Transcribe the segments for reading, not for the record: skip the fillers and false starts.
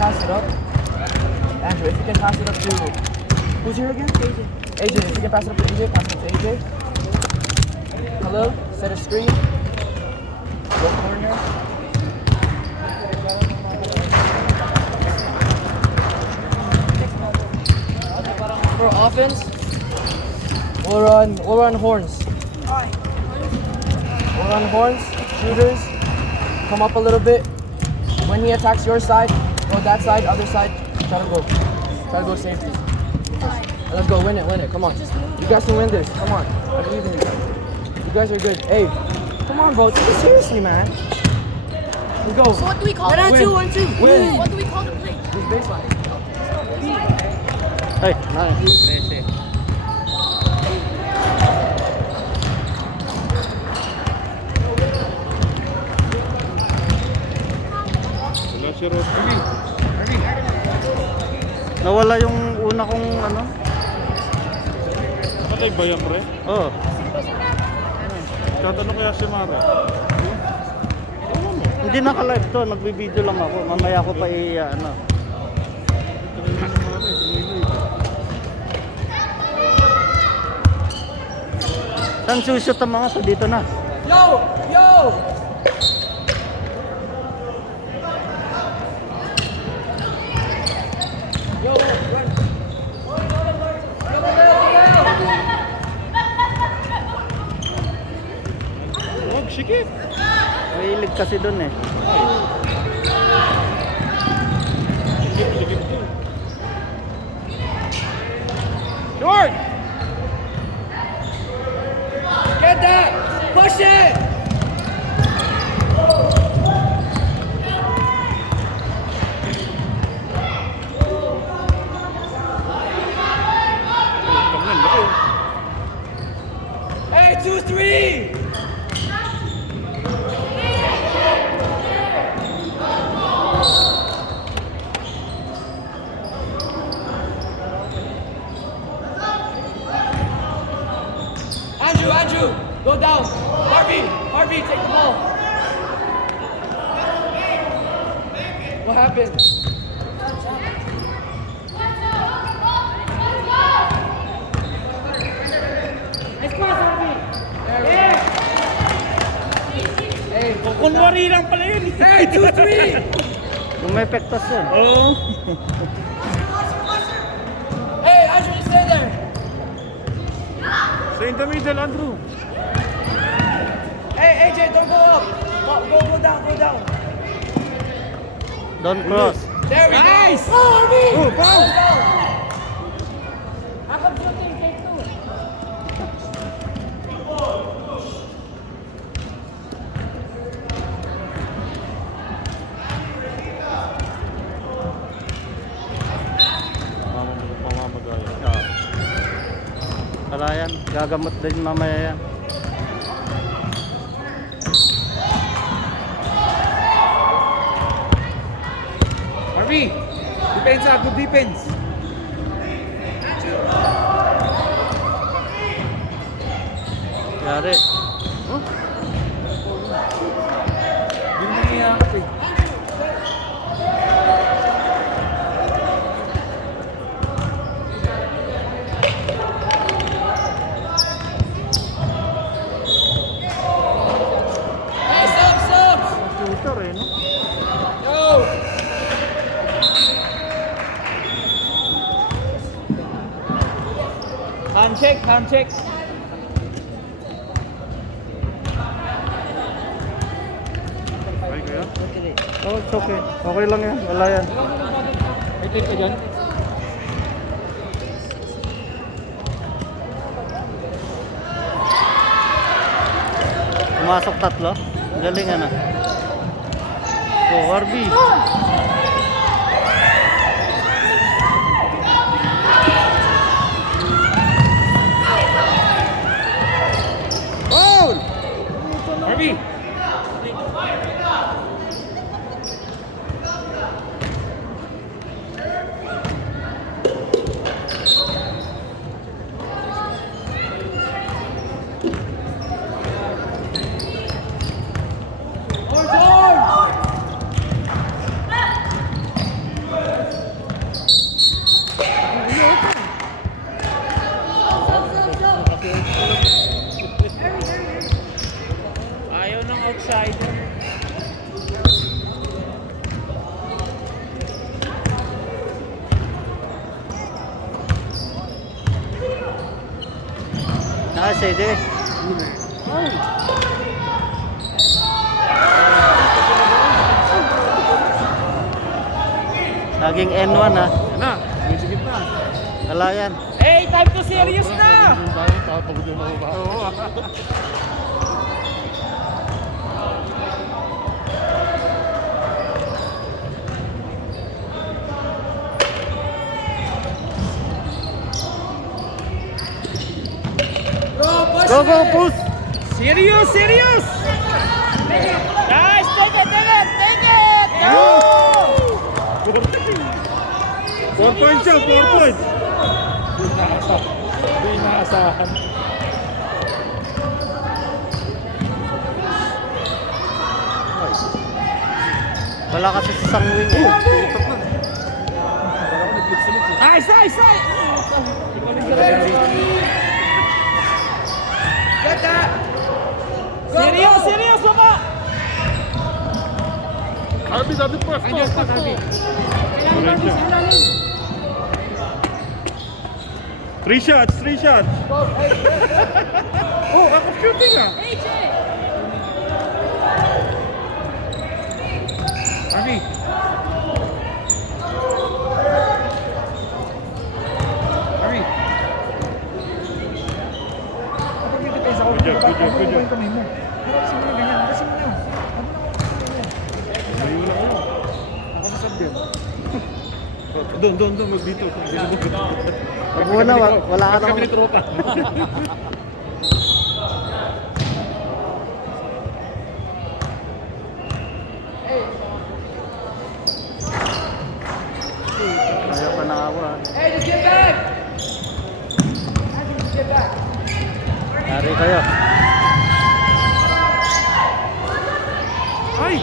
pass it up. Andrew, if you can pass it up to... Who's here again? AJ. AJ, if you can pass it up to AJ, pass it up to AJ. Hello, set a screen. Go corner. For offense, we'll run horns. We'll run horns, shooters, come up a little bit. When he attacks your side, go that side, other side, try to go safety. Let's go, win it, come on. You guys can win this, come on. I believe in you guys. You guys are good. Hey, come on bro, take it seriously, man. Let's go. So what do we call it? 1-2, 1-2. Win. What do we call the play? This baseline. Ay, nice. 13. Wala si Rosemary. Nawala yung una kong ano? Patay ba yan, pre? Oo. Tatanong kaya si Mara. Hindi naka-live to, nagbibideo lang ako. Mamaya ko pa ano. Saan sushoot ang mga to? Dito na. Yo! Yo! Yo, run! Huwag, sikip. May ilig kasi dun eh. Sikip to. Short! Get that! Push it! Tangan, laki. Hey, 2-3! Andrew, go down. Harvey, take the ball. What happened? Nice pass, Harvey. There. Hey, Kunwari lang pala yun. hey, 2-3. Umepektos yun. Oo. Hey, Andrew, stay there. Sa in the middle, Andrew. Hey, AJ, don't go up. Go down. Don't cross. There we Nice. go. Oh, Harvey. Oh, foul. How come shooting? Take two. Mamamagaya. Oo. Wala yan. Gagamot din mamaya yan. Harvey, defense, good defense. Yari. Yung nangyayakap eh. Hey, subs! Shooter eh, no? Yo! Hand check. Ay, kaya? Oh, it's okay. Okay lang yan. Wala yan. May tape ka dyan? Pumasok tatlo. Galingan na. Oh, Harvey. Foul! Harvey! CJ. Naging N1 ha. Na, sa gitna. Wala yan. Hey, time to serious na! Tapagod yung mga ba? Oo. Go, go, push! Serious, serious! Nice, take it! Go! 4 points siya, 4 points. Hindi inaasahan. Wala kasi sa sangwing eh. Nice, nice, nice! Get that! Serious, serious, Mama! Harvey, dati pa. Stop. Three shots. Oh, ako shooting ah. AJ! Harvey. Good job. Doon, mag-dito. Pag muna, wala ka Kami naman. ni tropa. Ayaw pa nakawa. Hey, just get back! Just get back. Yari kayo. Ay!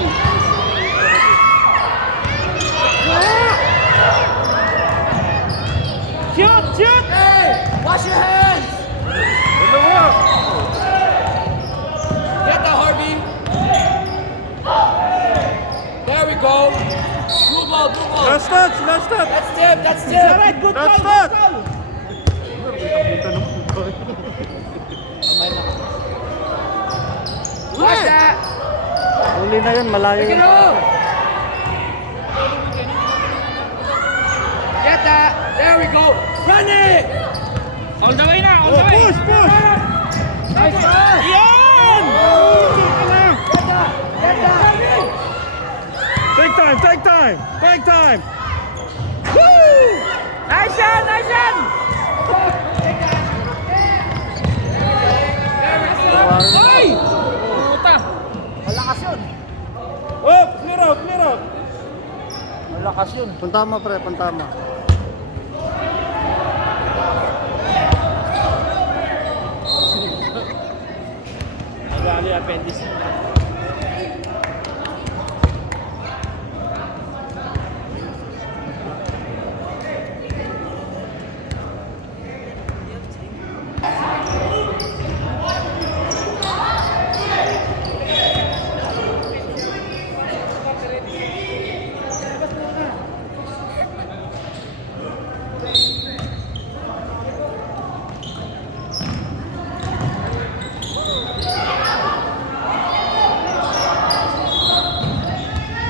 Shoot! Hey! Wash your hands! Dalawa! Get that, Harvey! There we go! Blue ball! Last touch! That's tip! Alright, good That's call, that. good call! Watch that! Huli na yun, malayo Pick yun. it up! Get that! There we go! Run it! All the way now! All the way! Push! Nice pass! Yan! Get that! Take time! Woo! Nice yan! Ay! Puta! Malakas yun! Oh, clear out! Malakas yun! Puntama pre, puntama. Nagali appendix.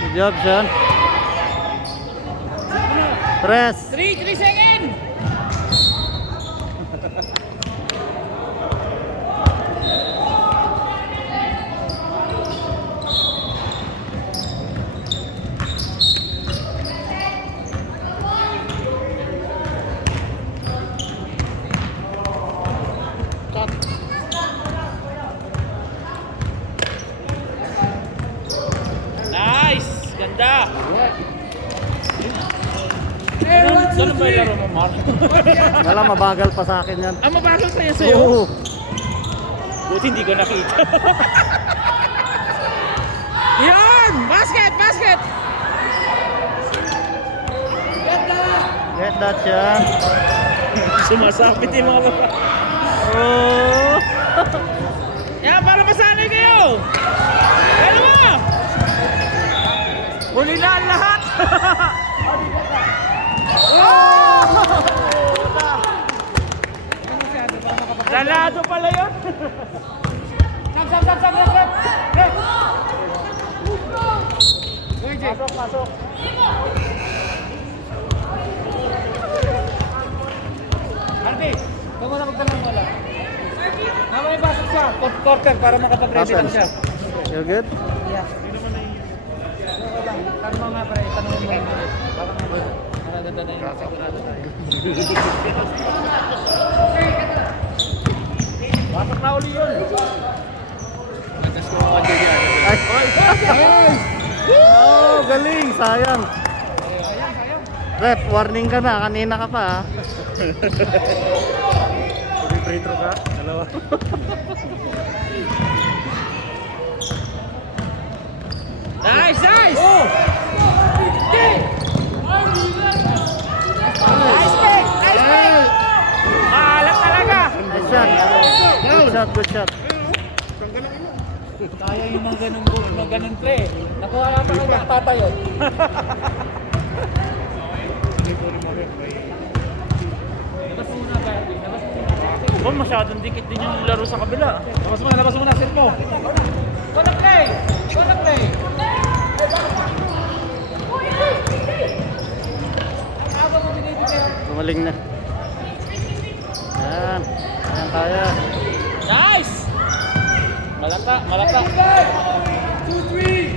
Good job, Sean. Press. 3 seconds! Nice! Ganda! Ganun ba yung laro mo, Mark? Wala, mabagal pa sa akin yan. Ah, mabagal sa'yo? Oo. Buti hindi ko nakita. Yan! Basket! Get that, Sean. Sumasapit yung mga baba. Oh. Yan, para masanay kayo! Ano ba? Huli na ang lahat! Oh! Dalado pala yun. Pasok. Harvey, doon mo na magdalang bola. Mamaya pasok siya. Quarter para makapag-ready lang siya. You're good? Tanong mo nga pare, tanong mo nga. Baka nga maganda na yung sigurado tayo. Pasok na uli yun. Oh, galing! Sayang! Ref, warning ka na. Kanina ka pa ha. Free throw ka? Dalawa. Nice! Nice! Nice pick! Nice pick! Maalat talaga! Nice shot. Good shot, good shot. Kaya yung mga ganun play. Nakuha natin ang nakatatayo. Labas muna kaya. Labas muna. Oh, masyadong dikit din yung laro sa kabila. Labas mo na, set mo. Gonna play! Gonna play! Gumaling na. Yan. Yan kaya. Nice! Malata, malata. 2-3.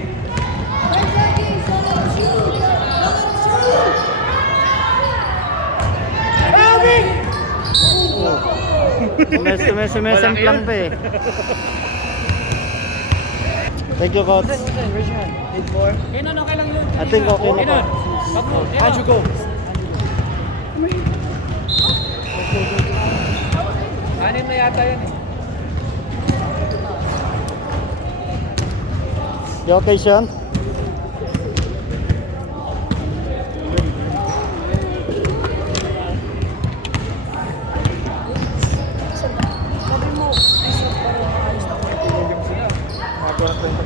Sumesem lang pa eh. Thank you, coach. Raise your hand. Need more. Kenon, okay lang yun. I think okay na Kenon, po. wag mo. How'd you go? Anim na yata yun eh. You okay, Sean? Sabi mo, isip para ayos na pinatulogin sila. Nagawa ko yung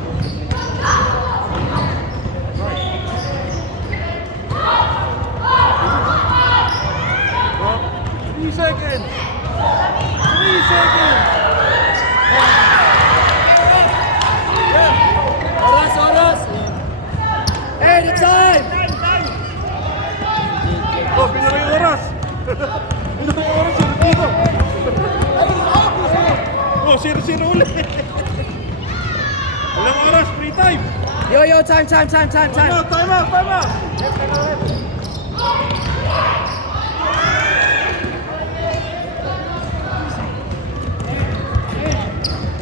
3 seconds. 3 seconds. Oras! Hey, the time! Oh, pinuro yung oras. Pinuro yung oras yung dito. Oh, 0-0 ulit. Walang oras, free time. Yo, time! Time out.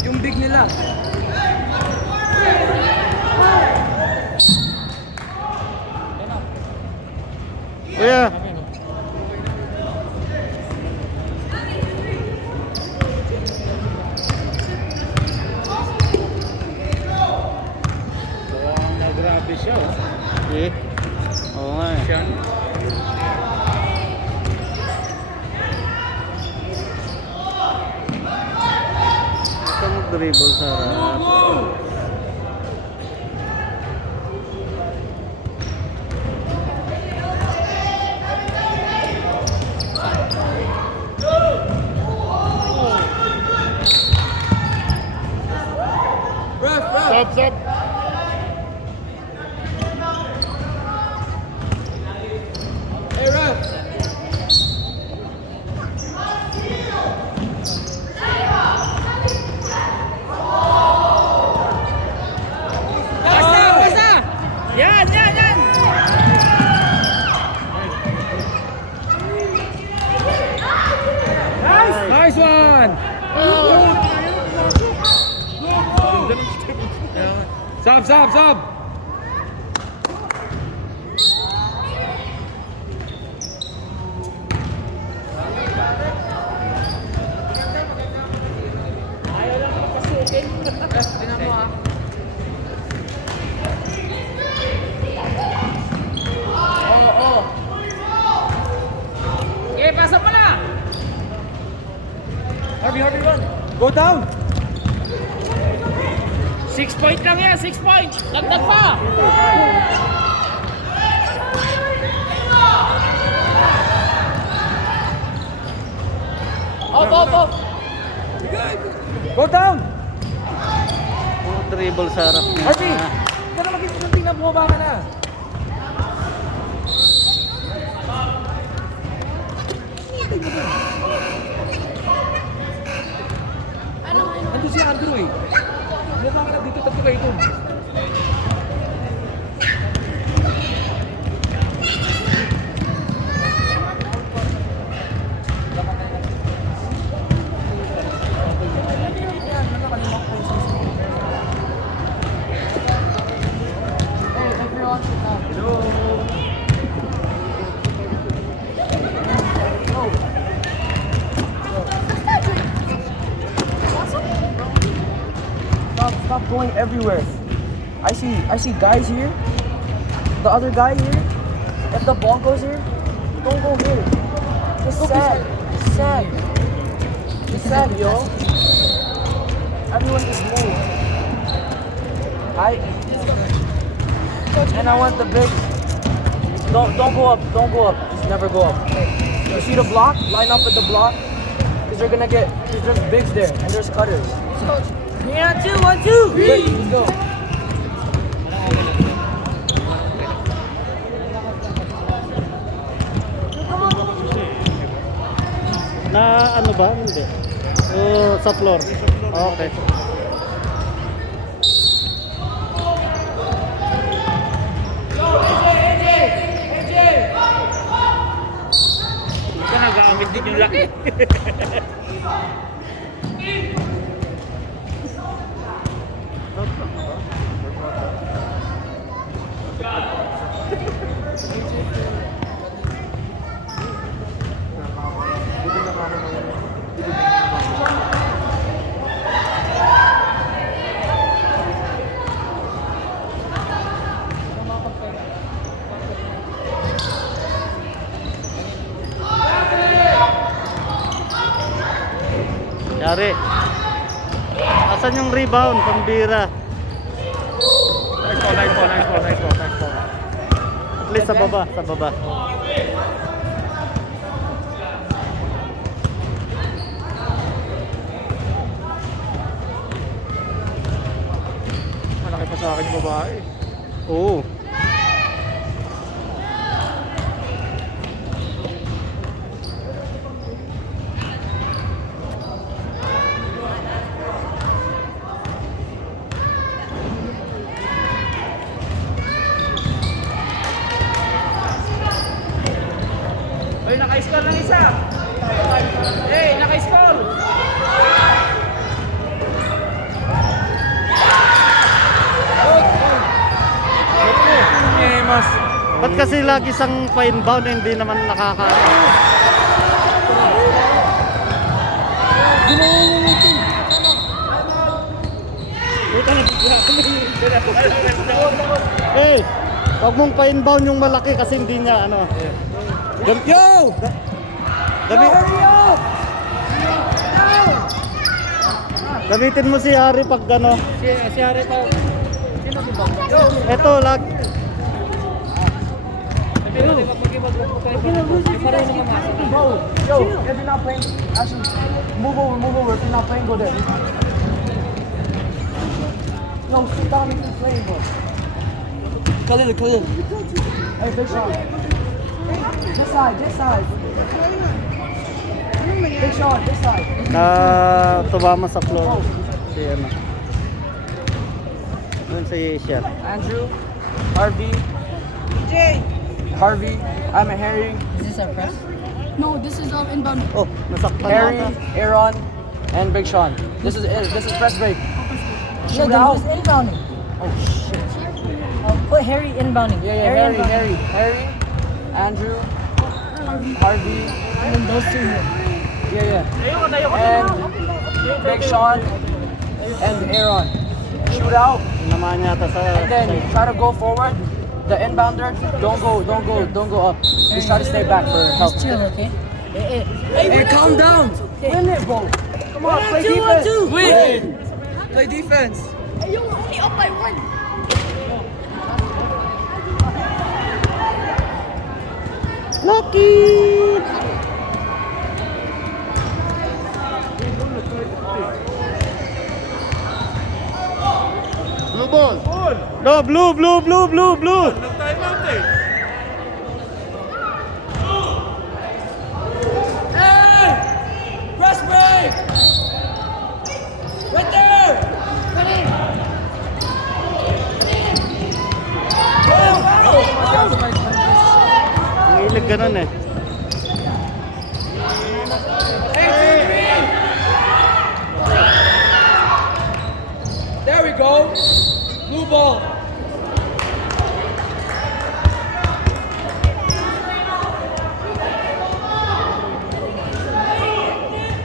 Yung big nila. Kuya! Grabe siya. Eh? Oo nga eh. Siya. Ito mag-dribble sa harap. Ref! Stop. Hey, ref! Basta! Yan! Nice one! Sub! Tingnan mo ah. Oo. Okay, pasa mo na! Harvey, run! Go down! 6 point lang yan, 6 point! Dagdag pa! Off! Go down! Dribble sa harap niya. Harvey! Hindi ka na mag-isip na bumaba ka na. Nandun si Andrew eh. Bumaba ka na dito, tatlo kayo ito. Hey, everyone sit down. Stop going everywhere. I see guys here. The other guy here. If the ball goes here, don't go here. It's sad. It's sad. It's sad, yo. Everyone just move. And I want the big. Don't go up. Don't go up. Just never go up. You see the block? Line up with the block. Because they're gonna get. Because there's bigs there and there's cutters. Yeah, 2, 1, 2. Good, let's go. Na ano ba? Hindi. Sa floor. Okay. Hindi ka nag-aamit din yung laki. Yari. Asan yung rebound? Pambira. Nice ball. At least sa baba. Malaki pa sa akin yung babae. Oo. Ay, naka-score ng isa. Hey, naka-score. Mas. Ba't kasi lagi sang pa-inbound hindi naman nakaka... Eh, wag mong pa-inbound yung malaki kasi hindi niya ano. Yo! Gamitin mo si Harry pag ano. Si Harry pa. Sino si Bang? Eto, lag. Bro, yo, if you're not playing, actually, move over. If you're not playing, go there. Yo, sit down if you're playing, bro. Khalil. Hey, big shot. This side. Big shot, this side. Tumama sa floor. Si ano. Doon si Shell. Andrew, Harvey, I'm a Harry. Is this our press? No, this is inbound. Oh, nasaktan Harry, ata. Aaron, and Big Sean. This is press break. Yeah, Shoot then out. who's inbounding? Oh shit. Put Harry inbounding. Yeah, inbounding. Harry, Andrew, Harvey. And then those two here. Yeah. And Big Sean and Aaron. Shoot out, Naman yata sa... and then try to go forward. The inbounder, don't go up. Just try to stay back for help. Just chill, okay? Hey, calm down. Win it, bro. Come on, play defense. Win. Play defense. Hey, yo, we're only up by 1. Lucky! No, blue, blue, blue, blue, blue. Nag-time out eh. Hey! Press break! Right there! Ang ilig ganun eh. There we go. Blue ball.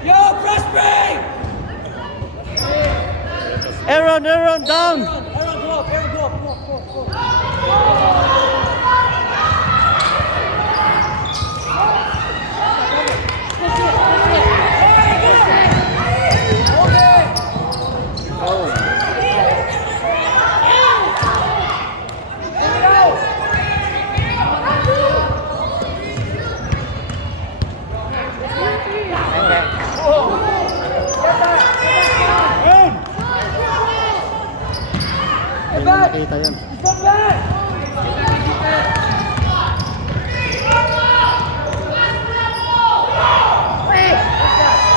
Yo, press break! Aaron, Aaron, down. Aaron, go up. Aaron, go up. Go up. Hindi nakita yun. Come back!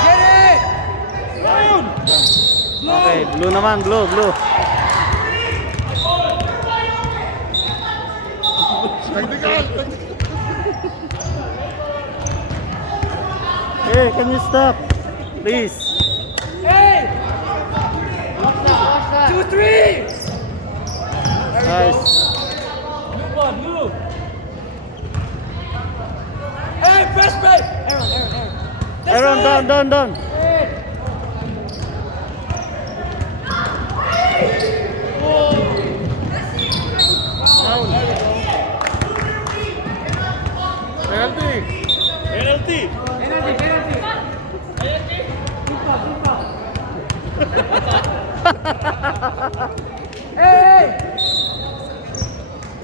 Get it! Okay, blue naman, blue, blue. Hey, can you stop? Please. Hey! 2-3! Nice. Hey, press break! This Aaron, side! down, down, down. Penalty. Hey!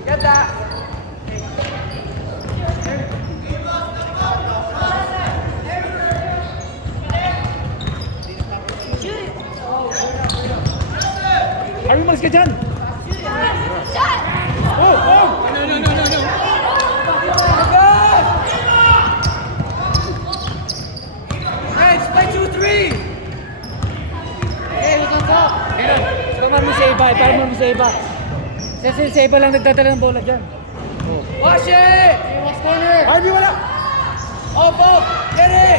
Get that! Harvey, malis ka dyan! Oh! Oh! Hey, just play 2-3! Hey, who's on top? Meron! Paman mo sa iba, paman mo sa iba. Sa iba lang nagdadala ng bola dyan. Watch it! What's corner? Harvey, wala! Off, off! Get it!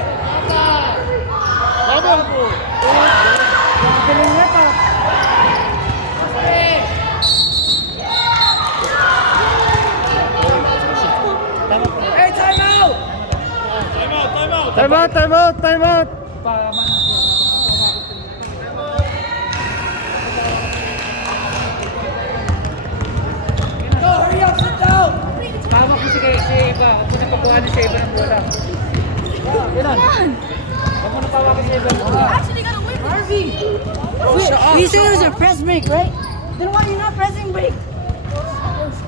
Galing nga pa. Hey, time out! Time out, time out. Time out, time out, time out. Go, hurry up, sit down! Tama ko si iba. Huwag mo na pabuhanin sa iba ng bola. Ilan? Huwag mo na pawakin sa iba ng bola. Actually got a win. Harvey! Bro, shut up! You said it was a press break, right? Then why are you not pressing break?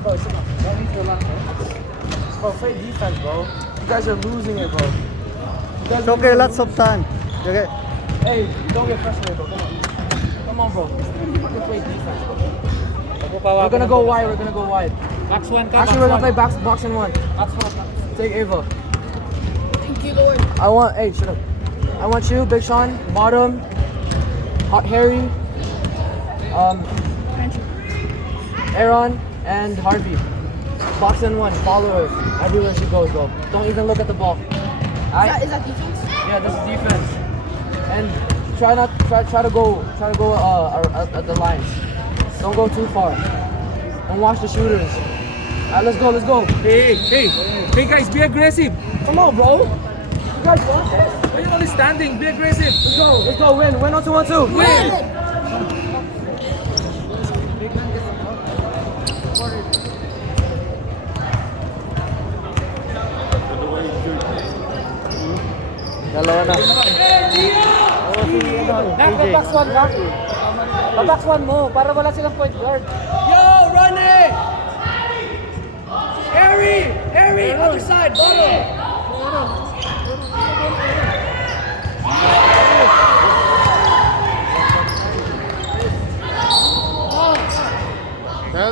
Bro, sit down. Don't need to relax, bro. Bro, play defense, bro. You guys are losing it, bro. You guys It's are okay, losing lots of time. Okay. Hey, don't get frustrated, bro. Come on. Come on, bro. We can play defense, bro. We're gonna go wide, we're gonna go wide. Max 1 ka, Actually, we're gonna play box and one. Max 1. Take Ava. Thank you, Lord. I want, hey, shut up. I want you, Big Sean, bottom, Hot Harry, Aaron, and Harvey. Box and one, follow her everywhere she goes, bro. Don't even look at the ball. Alright? Is that defense? Yeah, this is defense. And try to go at the lines. Don't go too far. And watch the shooters. Alright, let's go, let's go. Hey guys, be aggressive. Come on, bro. You guys want this? Why are you only standing? Be aggressive. Let's go, win on 2-1-2. Win! Dalawa na. Nak, pabox 1 ka? Pabox 1 mo, para wala silang point guard. Yo, run it! Harry, other side, bottom.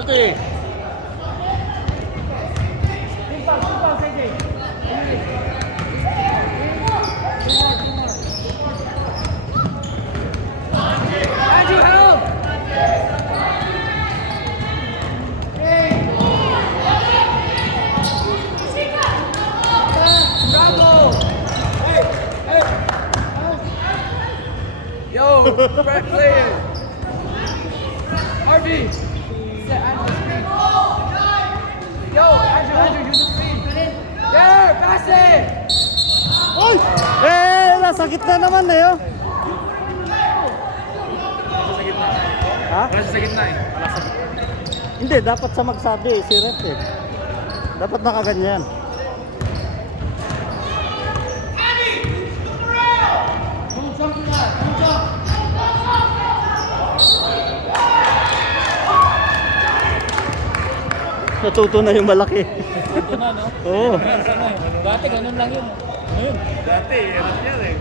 Penalty. Andrew, help! Bravo! Yo, Brett, play it. Harvey. Set Andrew speed. Yo, Andrew, use the speed. There, pass it. Oy! Nasa gitna naman eh, oh. Ha? Wala siya sa gitna eh. Hindi, dapat sa magsabi, si Rep eh. Dapat nakaganyan. Natuto na yung malaki. Ito na, no? Oo. Dati, ganun lang yun. Ngayon. Dati, ano yan eh.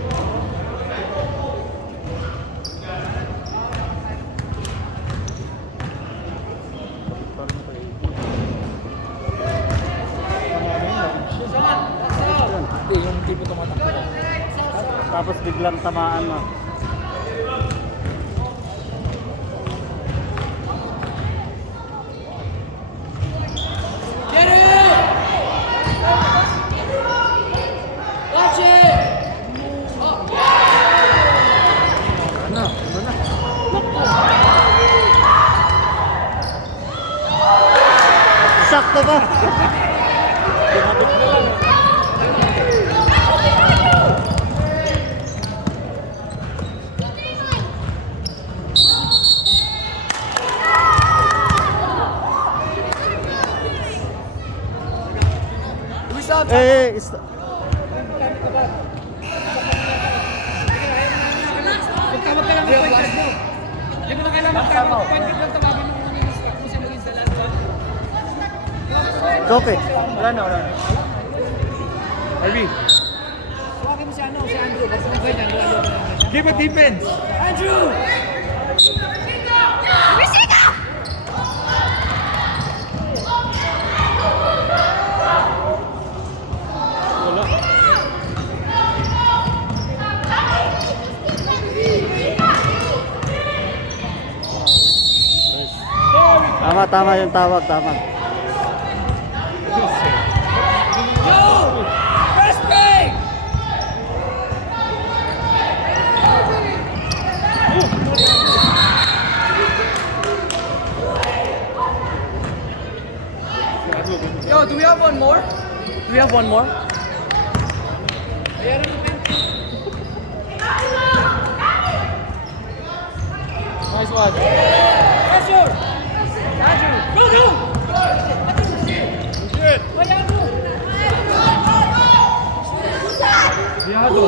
Hindi, yung tipo tumatakbo. Tapos biglang tamaan na. Get it! Watch it! Sakto ba? We saw Tawag ka lang ng point guard mo. Hindi mo na kailangan magtawag. Point guard lang tawagin mo kung sino yung sa last one. Tope. Wala na. Harvey, Tawagin mo si Andrew. Basta mo ba yan? give a defense. Andrew! Tama yung tawag, tama. Yo! Press break! Yo, do we have one more? Do we have one more? Nice one. Pressure! Andrew! Go, go! Good. Diado.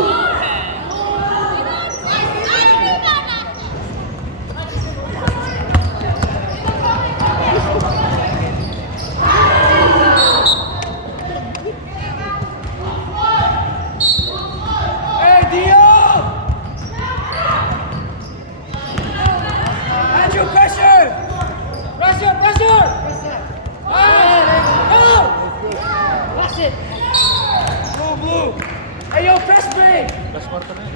Hey, Dio! Andrew, pressure! Pressure, pressure! Go! That's it. Blue, blue. Hey, yo, press break! Last quarter na yun.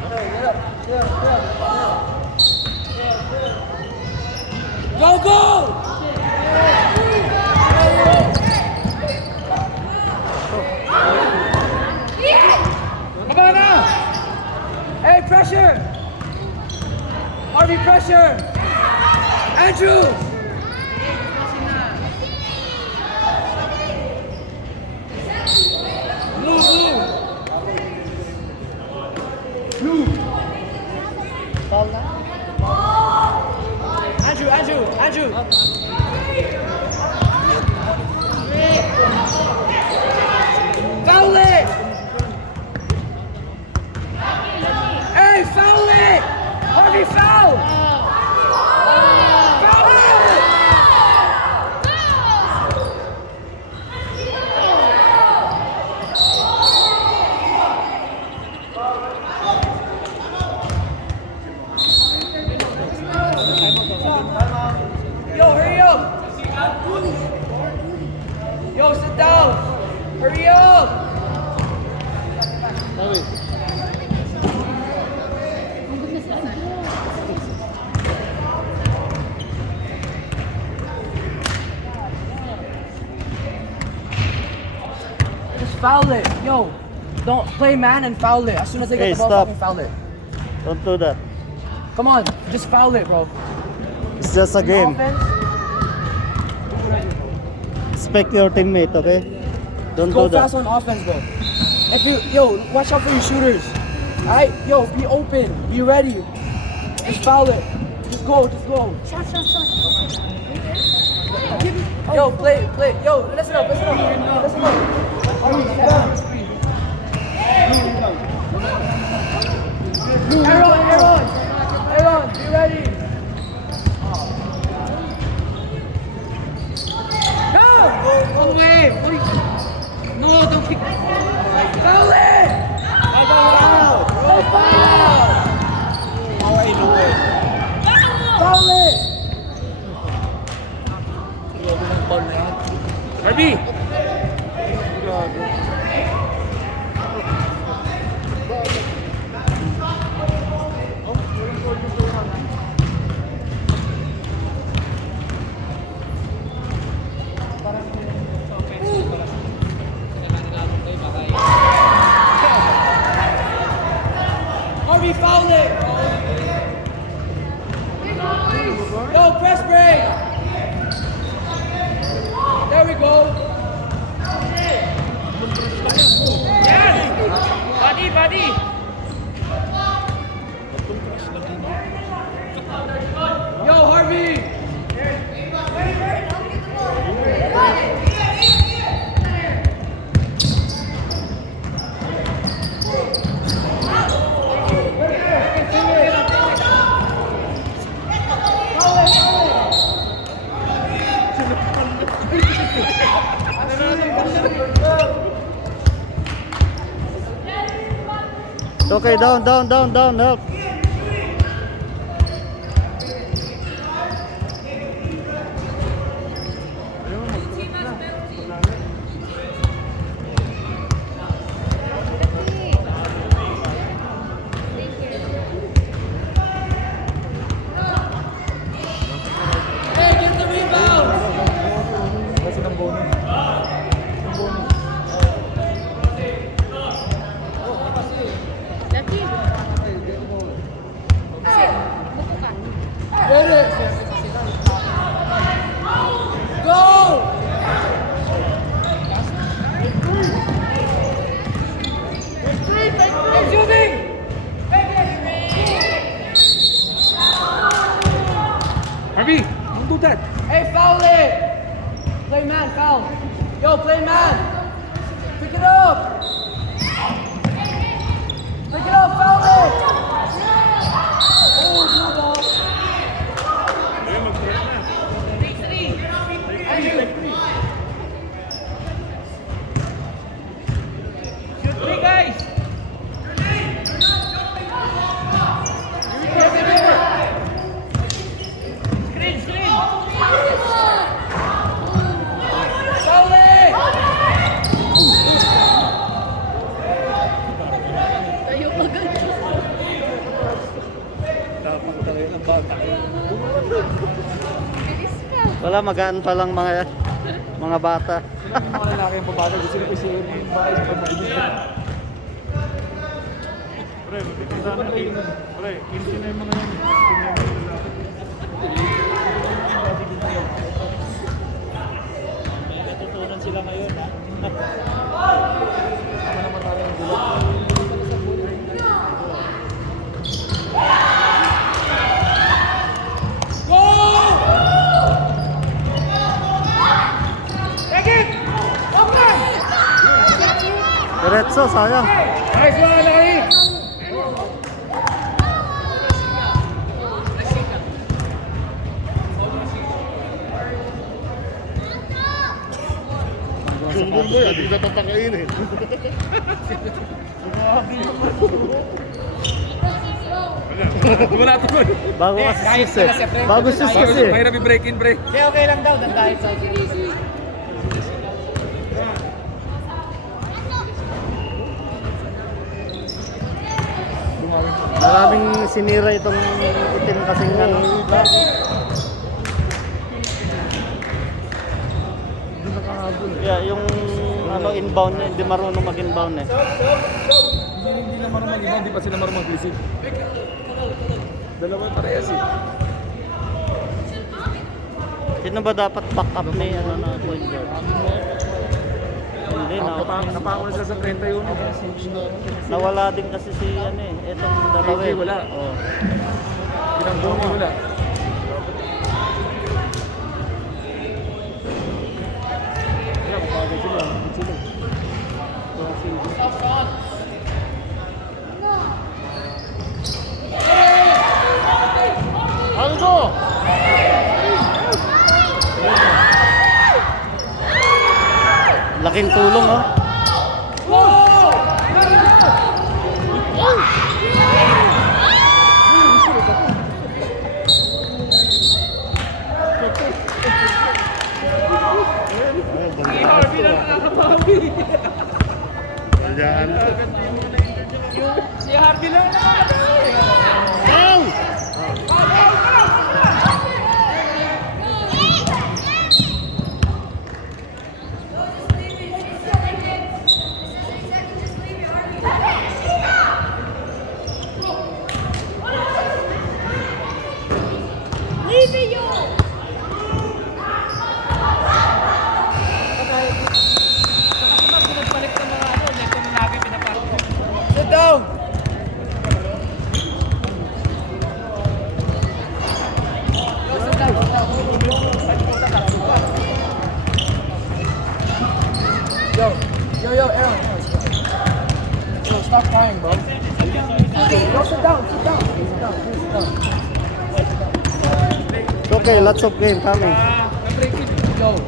Go, go! Baba na! Hey, pressure! Harvey, pressure! Andrew! Blue, blue. Andrew! Foul it! Hey, foul it! Harvey, foul! Foul it! Yo, hurry foul it. Yo, don't play man and foul it. As soon as they get Hey, the ball, stop. fucking foul it. Don't do that. Come on, just foul it, bro. It's just a game. Offense, Respect your teammate, okay? Don't go do that. fast on offense, bro. If you, yo, watch out for your shooters. Alright, yo, be open, be ready. Just foul it. Just go, just go. Shot, shot, shot. Yo, play. Yo, listen up. Listen up. Aaron, be ready. Go away! Uy! No, don't kick! Foul it! Foul it! Harvey! Harvey, foul it! Yo, press break! There we go. Buddy, buddy! Yo, Harvey! Okay, down, help. Hey, get the rebound! Lagi. Bukan. Get it! Go! Hey, shooting! Harvey! Don't do that! Hey, foul it! Play man, foul. Yo, play man. Pick it up. Pick it up, foul it. Oh, blue ball. Shoot three, guys! Screen, screen! Foul it. Tayo agad. Bilis ka. Wala, magaan pa lang mga bata. Mga lalaki yung babae, gusto nyo kasi yung bahay sa pamagiging. Pre, magkikita sana kayo. Pre, 15 na yung mga yan. 15 na yung mga lalaki. May natutunan sila ngayon, ha? Sama naman tayo yung gulat. Go! Diretso, sayang. Nice one, Laki! Sumbong ko yan, hindi na tatakainin. Wala ito ko. Bago kasi sis eh. Bago sis kasi. Mahirap i-break in, pre. Okay lang daw, dandahin sa Maraming sinira itong itim kasing ano. Yeah, yung ano, inbound niya. Hindi marunong mag-inbound eh. Hindi na marunong mag-iba, hindi pa sila marunong mag-receive. Dalawa parehas eh. Sino ba dapat back up ni ano na point guard? Hindi na. Napako na sila sa 31. Nawala din kasi si ano eh. Itong dalawa eh. Wala. Oh. Pinang-bomi wala. Wala, mapagay sila. Aldo! Laking tulong oh. Ayan. Si Harvey lang naman. Sit down. Yo, Aaron. Yo, stop crying, bro. Yo, sit down. Sit down. It's okay, lots of game coming. Yo,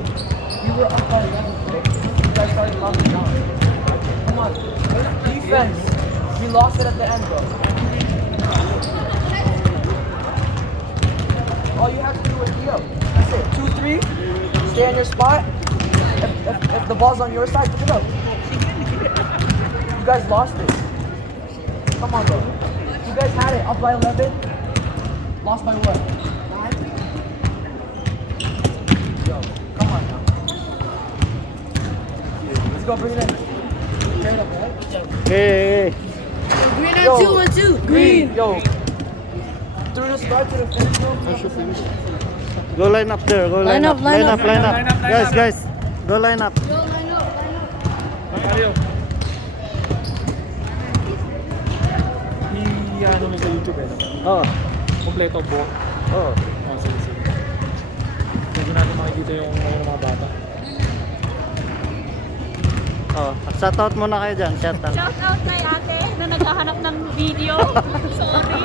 you were up by 11, bro. You guys started calming down. Come on. Defense. We lost it at the end, bro. All you have to do is yo. That's it. 2-3. Stay on your spot. If the ball's on your side, pick it up. You guys lost it. Come on, bro. You guys had it up by 11. Lost by what? 9? Yo, come on now. Let's go, bring it in. Straight up, right? Hey. Green Yo, on 2 and 2. Green. Yo. Through the start to the finish room. Go line up there. Go line up. Line up. Guys. Go line up. Tayo. I-ano na sa YouTube eh. Oh. Kompleto buo. Oh. Oh, sige. Pwede natin makikita yung mga bata. Oh. Shout out muna kayo dyan. Shout out. Shout out kay ate na naghahanap ng video. Sorry.